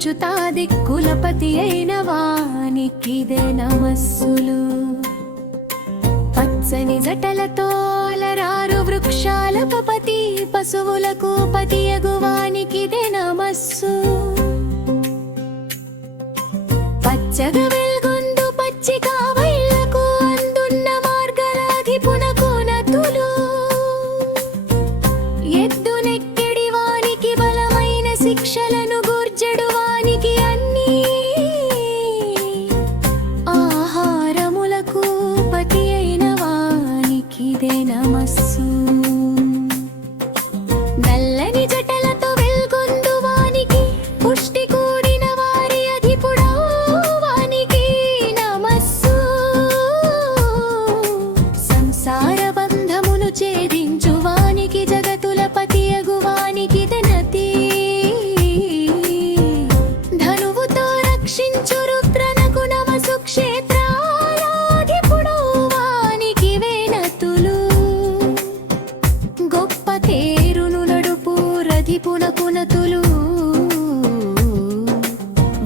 కూర్చుతాది కులపతి అయిన వానికిదే నమస్సులు. పచ్చని జటలతో అలరారు వృక్షాలకు పతి, పశువులకు పతి ఎగువానికిదే నమస్సు. పచ్చగా వెల్గొందు పచ్చిక వైళ్లకు అందున్న మార్గలాధిపునకు నతులు. ఎద్దు నెక్కెడి వానికి బలమైన శిక్షలను గూర్జడు వానికి అన్ని ఆహారములకు పతి అయిన వానికిదే నమస్సు. నల్లని జటలతో వెల్గొందు వానికి పుష్టి కూడిన వారి అధిపుడా వానికి నమస్సు. సంసార బంధమును ఛేదించు వానికి జగతుల పతి అగువానికి దనతి. ధనువుతో రక్షించు రుద్రనకు నమసు. క్షేత్రాధిపుడు వానికి వేనతులు. గొప్ప తేరును నడుపు రధిపునకు నతులు.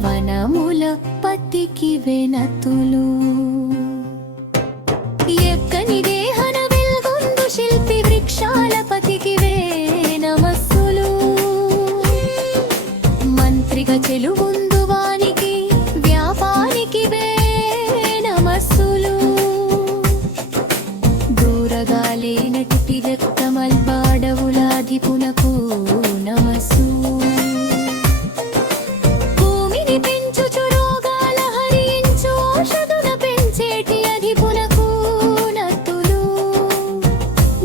వనముల పతికి వెనతులు. ఎక్కని దేహన వెల్గొందు శిల్పి వృక్షాల పతికి వే నమస్సులు. మంత్రిగా చెలువుందు వానికి వ్యాపానికి వే నమస్సులు. దూరగాలేనటి రక్తమల్పాడవులాధిపునకు నమస్సు. భూమిని పెంచుచు రోగాల హరించు ఔషధుల పెంచేటి అధిపునకు నతులు.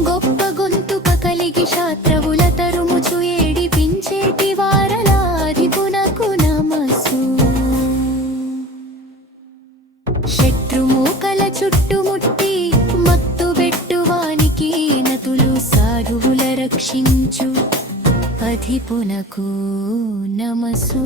గొప్ప గొంతుక కలిగి శాస్త్రవుల తరుముచు ఏడిపించేటి వారలాధిపునకు నమస్సు. శత్రుమూకల చుట్టుముట్టి మత్తు బెట్టువానికి నతులు. సాధువుల రక్షించు అధిపునకు నమస్సు.